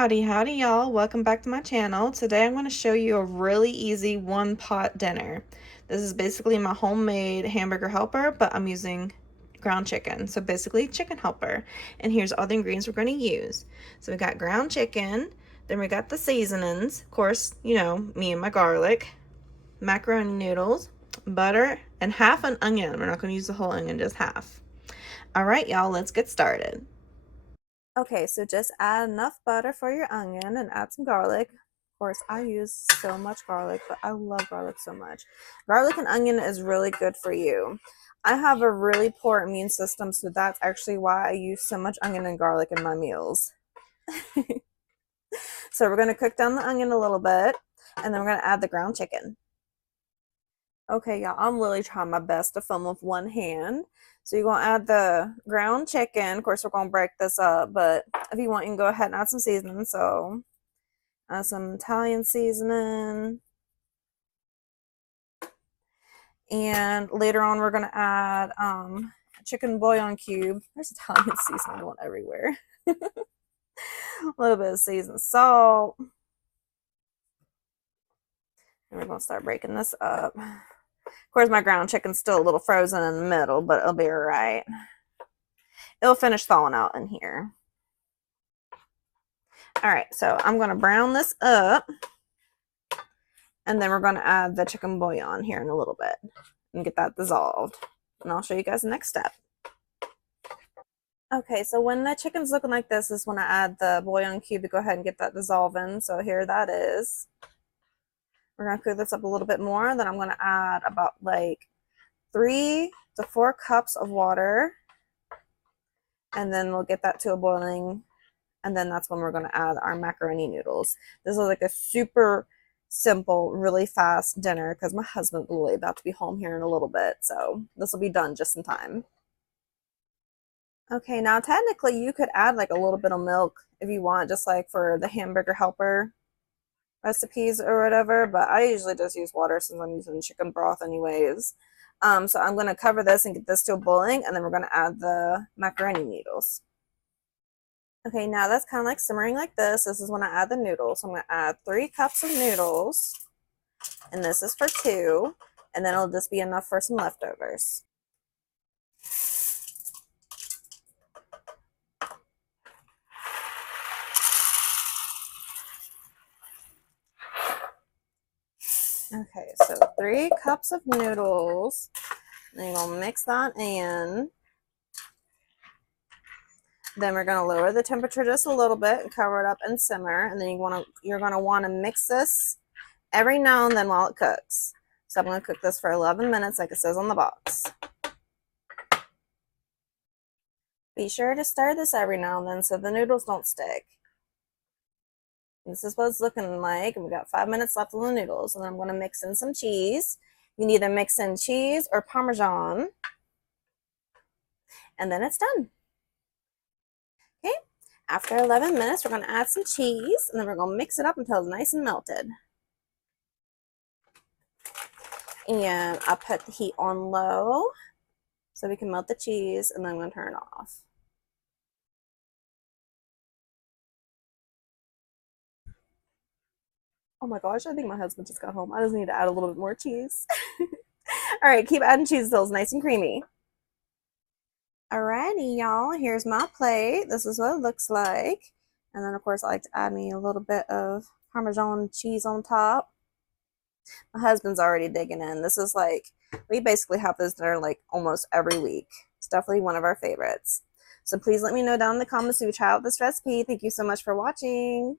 Howdy, howdy, y'all. Welcome back to my channel. Today I'm going to show you a really easy one-pot dinner. This is basically my homemade hamburger helper, but I'm using ground chicken. So basically chicken helper. And here's all the ingredients we're going to use. So we got ground chicken, then we got the seasonings, of course, you know, me and my garlic, macaroni noodles, butter, and half an onion. We're not going to use the whole onion, just half. All right, y'all, let's get started. Okay, so just add enough butter for your onion and add some garlic. Of course, I use so much garlic, but I love garlic so much. Garlic and onion is really good for you. I have a really poor immune system, so that's actually why I use so much onion and garlic in my meals. So we're going to cook down the onion a little bit, and then we're going to add the ground chicken. Okay, y'all, I'm really trying my best to film with one hand. So you're going to add the ground chicken. Of course, we're going to break this up, but if you want, you can go ahead and add some seasoning. So add some Italian seasoning. And later on, we're going to add chicken bouillon cube. There's Italian seasoning going everywhere. A little bit of seasoned salt. And we're going to start breaking this up. Of course, my ground chicken's still a little frozen in the middle, but it'll be all right. It'll finish thawing out in here. All right, so I'm going to brown this up, and then we're going to add the chicken bouillon here in a little bit and get that dissolved. And I'll show you guys the next step. Okay, so when the chicken's looking like this is when I add the bouillon cube to go ahead and get that dissolving. So here that is. We're going to cook this up a little bit more. Then I'm going to add about like 3 to 4 cups of water. And then we'll get that to a boiling. And then that's when we're going to add our macaroni noodles. This is like a super simple, really fast dinner because my husband will be about to be home here in a little bit. So this will be done just in time. Okay, now technically you could add like a little bit of milk if you want, just like for the hamburger helper recipes or whatever, but I usually just use water since I'm using chicken broth anyways. So I'm going to cover this and get this to a boiling, and then we're going to add the macaroni noodles. Okay, now that's kind of like simmering like this. This is when I add the noodles. So I'm going to add 3 cups of noodles, and this is for 2, and then it'll just be enough for some leftovers. Okay, so 3 cups of noodles. Then you're going to mix that in. Then we're going to lower the temperature just a little bit and cover it up and simmer. And then you're going to want to mix this every now and then while it cooks. So I'm going to cook this for 11 minutes like it says on the box. Be sure to stir this every now and then so the noodles don't stick. This is what it's looking like. And we got 5 minutes left on the noodles. And then I'm going to mix in some cheese. You can either mix in cheese or Parmesan. And then it's done. Okay, after 11 minutes, we're going to add some cheese, and then we're going to mix it up until it's nice and melted. And I put the heat on low so we can melt the cheese, and then I'm going to turn it off. Oh my gosh, I think my husband just got home. I just need to add a little bit more cheese. All right, keep adding cheese until it's nice and creamy. Alrighty, y'all, here's my plate. This is what it looks like. And then, of course, I like to add me a little bit of Parmesan cheese on top. My husband's already digging in. This is like, we basically have this dinner like almost every week. It's definitely one of our favorites. So please let me know down in the comments if you try out this recipe. Thank you so much for watching.